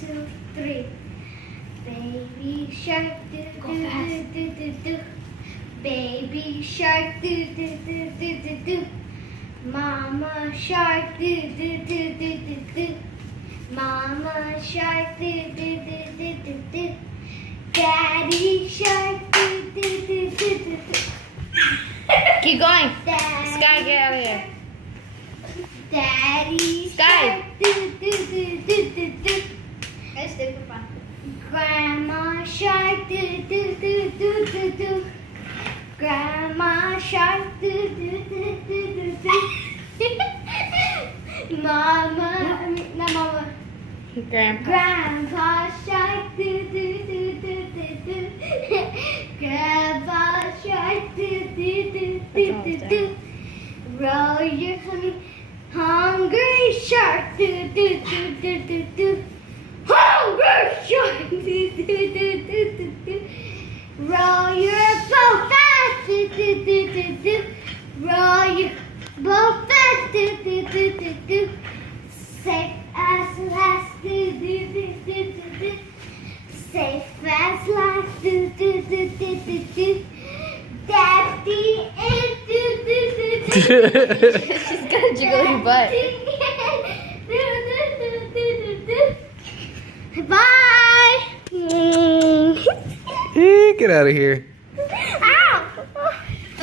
2, 3. Baby shark, do Go do fast. do do do do. Baby shark, do do do do do do. Mama shark, do do do do do do. Mama shark, do do do do do do. Daddy shark, do do do do do do. Keep going. Daddy Sky, get out of here. Daddy Sky. shark, do do do do do do. Este, papá. Grandma shark, do do do do do do. Grandma shark, do do do do do do. Mama, not mama. Grandpa. Grandpa shark, do do do do do do. Grandpa shark, do do do do do do. Roll your tummy, hungry shark, do do do do do do. Hungry shark, do do do do do do. Roll your boat fast, do do do do do. Roll your boat fast, do do do do do. Safe as last, do do do do do do. Safe as last, do do do do do do. Daddy and do do do do. She's got a jiggly butt. Bye. Get out of here.